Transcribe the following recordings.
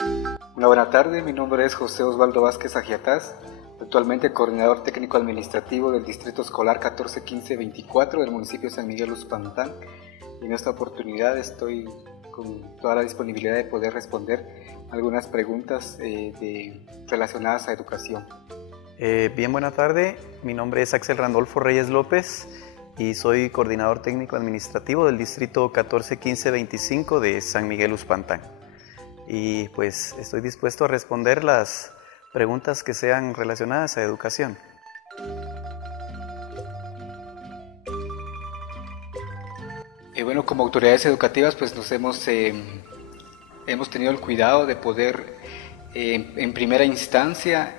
Una buena tarde, mi nombre es José Osvaldo Vázquez Agiatás, actualmente coordinador técnico administrativo del Distrito Escolar 141524 del municipio de San Miguel Uspantán. Y en esta oportunidad estoy con toda la disponibilidad de poder responder algunas preguntas relacionadas a educación. Bien, buena tarde. Mi nombre es Axel Randolfo Reyes López y soy coordinador técnico administrativo del Distrito 141525 de San Miguel Uspantán. Y pues estoy dispuesto a responder las preguntas que sean relacionadas a educación. Bueno, como autoridades educativas pues hemos tenido el cuidado de poder en primera instancia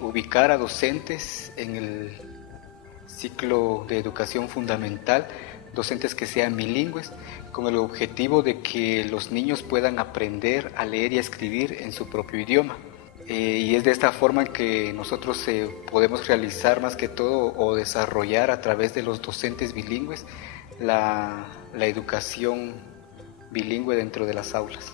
ubicar a docentes en el ciclo de educación fundamental, docentes que sean bilingües, con el objetivo de que los niños puedan aprender a leer y a escribir en su propio idioma. Y es de esta forma que nosotros podemos realizar más que todo o desarrollar a través de los docentes bilingües la educación bilingüe dentro de las aulas.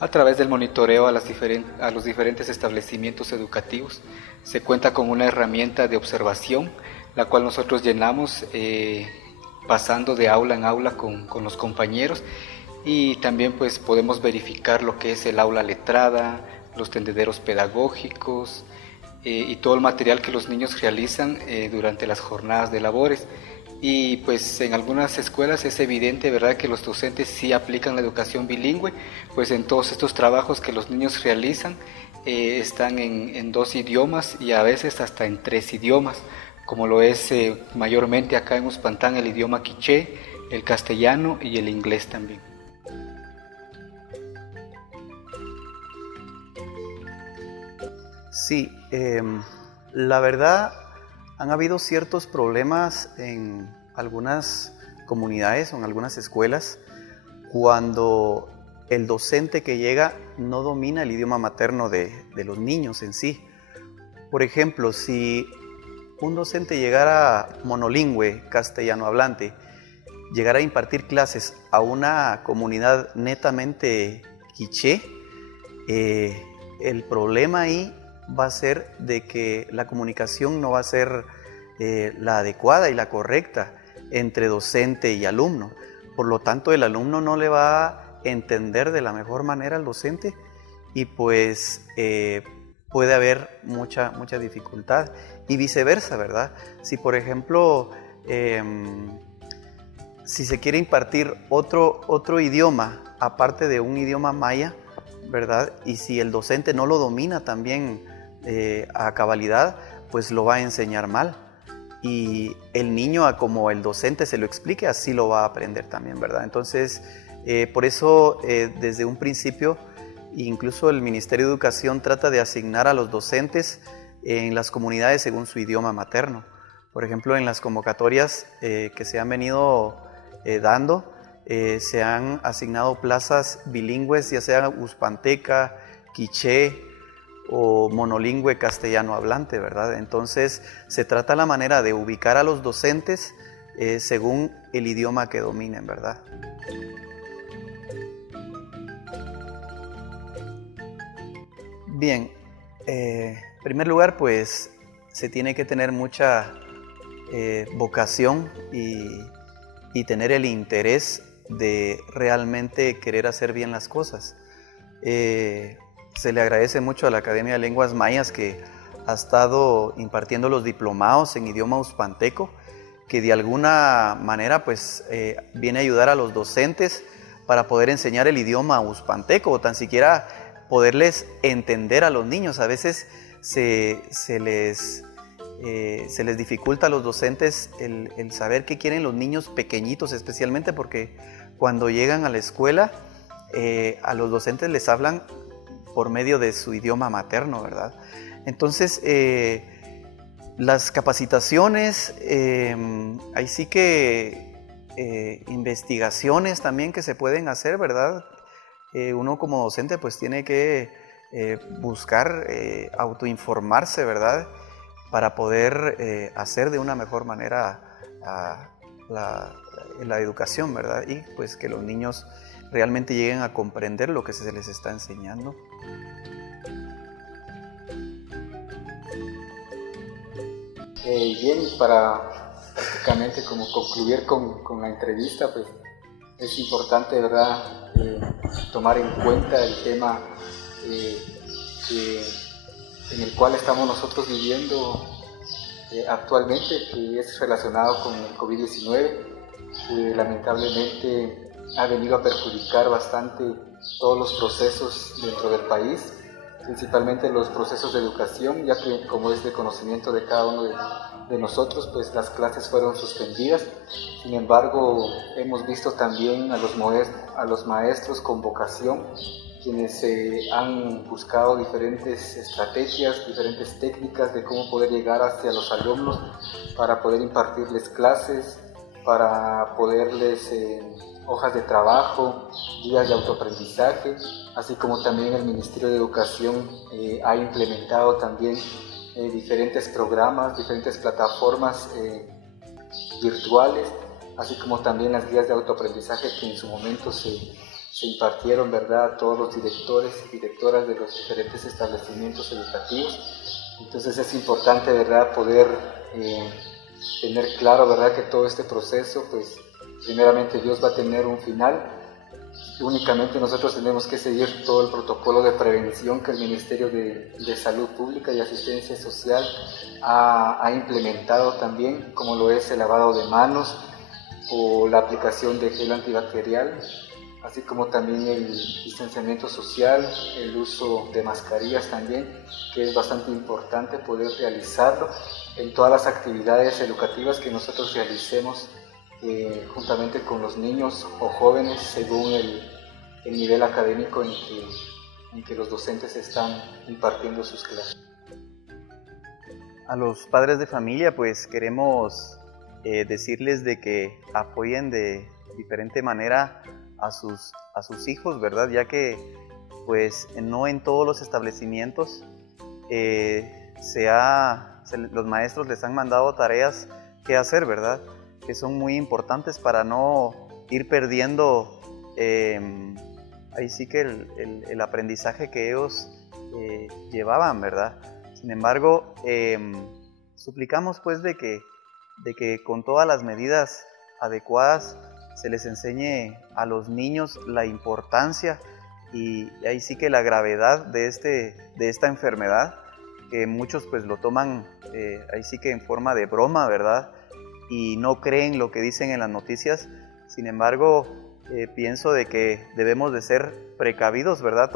A través del monitoreo a los diferentes establecimientos educativos se cuenta con una herramienta de observación, la cual nosotros llenamos pasando de aula en aula con los compañeros, y también pues podemos verificar lo que es el aula letrada, los tendederos pedagógicos y todo el material que los niños realizan durante las jornadas de labores. Y pues en algunas escuelas es evidente, ¿verdad?, que los docentes sí aplican la educación bilingüe, pues en todos estos trabajos que los niños realizan están en 2 idiomas y a veces hasta en 3 idiomas, como lo es mayormente acá en Uspantán el idioma quiché, el castellano y el inglés también. Sí, la verdad han habido ciertos problemas en algunas comunidades o en algunas escuelas cuando el docente que llega no domina el idioma materno de los niños en sí. Por ejemplo, si un docente llegara monolingüe, castellano hablante, llegara a impartir clases a una comunidad netamente quiché, el problema ahí va a ser de que la comunicación no va a ser la adecuada y la correcta entre docente y alumno. Por lo tanto, el alumno no le va a entender de la mejor manera al docente y pues puede haber mucha dificultad. Y viceversa, ¿verdad? Si por ejemplo, si se quiere impartir otro idioma aparte de un idioma maya, ¿verdad? Y si el docente no lo domina también a cabalidad, pues lo va a enseñar mal. Y el niño, a como el docente se lo explique, así lo va a aprender también, ¿verdad? Entonces, por eso, desde un principio, incluso el Ministerio de Educación trata de asignar a los docentes en las comunidades según su idioma materno. Por ejemplo, en las convocatorias que se han venido dando, se han asignado plazas bilingües, ya sea uspanteca, quiché o monolingüe castellano hablante, ¿verdad? Entonces se trata la manera de ubicar a los docentes según el idioma que dominen, ¿verdad? Bien, en primer lugar, pues se tiene que tener mucha vocación y tener el interés de realmente querer hacer bien las cosas. Se le agradece mucho a la Academia de Lenguas Mayas que ha estado impartiendo los diplomados en idioma uspanteco, que de alguna manera pues viene a ayudar a los docentes para poder enseñar el idioma uspanteco o tan siquiera poderles entender a los niños. A veces se les dificulta a los docentes el saber qué quieren los niños pequeñitos, especialmente porque cuando llegan a la escuela a los docentes les hablan por medio de su idioma materno, ¿verdad? Entonces, las capacitaciones, ahí sí que investigaciones también que se pueden hacer, ¿verdad? Uno como docente pues tiene que buscar autoinformarse, ¿verdad? Para poder hacer de una mejor manera la educación, ¿verdad? Y pues que los niños realmente lleguen a comprender lo que se les está enseñando. Bien, para prácticamente como concluir con la entrevista, pues es importante, ¿verdad?, tomar en cuenta el tema en el cual estamos nosotros viviendo actualmente, que es relacionado con el COVID-19, que lamentablemente ha venido a perjudicar bastante todos los procesos dentro del país, principalmente los procesos de educación, ya que, como es de conocimiento de cada uno de nosotros, pues las clases fueron suspendidas. Sin embargo, hemos visto también a los maestros con vocación, quienes han buscado diferentes estrategias, diferentes técnicas de cómo poder llegar hacia los alumnos para poder impartirles clases, para poderles hojas de trabajo, guías de autoaprendizaje, así como también el Ministerio de Educación ha implementado también diferentes programas, diferentes plataformas virtuales, así como también las guías de autoaprendizaje que en su momento se impartieron, ¿verdad?, a todos los directores y directoras de los diferentes establecimientos educativos. Entonces es importante, ¿verdad?, poder tener claro, ¿verdad?, que todo este proceso, pues primeramente Dios va a tener un final. Únicamente nosotros tenemos que seguir todo el protocolo de prevención que el Ministerio de Salud Pública y Asistencia Social ha implementado también, como lo es el lavado de manos o la aplicación de gel antibacterial, así como también el distanciamiento social, el uso de mascarillas también, que es bastante importante poder realizarlo en todas las actividades educativas que nosotros realicemos juntamente con los niños o jóvenes según el nivel académico en que los docentes están impartiendo sus clases. A los padres de familia pues queremos decirles de que apoyen de diferente manera a sus hijos, ¿verdad? Ya que pues no en todos los establecimientos los maestros les han mandado tareas que hacer, ¿verdad?, que son muy importantes para no ir perdiendo ahí sí que el aprendizaje que ellos llevaban, ¿verdad? Sin embargo, suplicamos pues de que con todas las medidas adecuadas se les enseñe a los niños la importancia y ahí sí que la gravedad de esta enfermedad, que muchos pues lo toman ahí sí que en forma de broma, ¿verdad?, y no creen lo que dicen en las noticias. Sin embargo, pienso de que debemos de ser precavidos, ¿verdad?,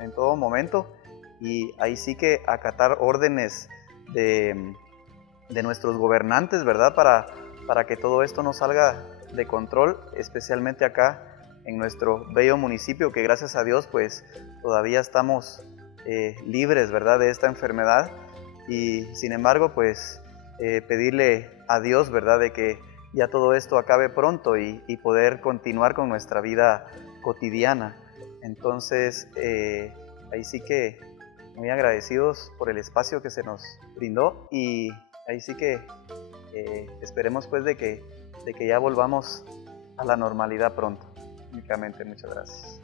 en todo momento, y ahí sí que acatar órdenes de nuestros gobernantes, ¿verdad?, para que todo esto no salga de control, especialmente acá en nuestro bello municipio, que gracias a Dios pues todavía estamos libres, ¿verdad?, de esta enfermedad. Y sin embargo pues pedirle a Dios, ¿verdad?, de que ya todo esto acabe pronto y poder continuar con nuestra vida cotidiana. Entonces ahí sí que muy agradecidos por el espacio que se nos brindó y ahí sí que esperemos pues de que ya volvamos a la normalidad pronto. Únicamente, muchas gracias.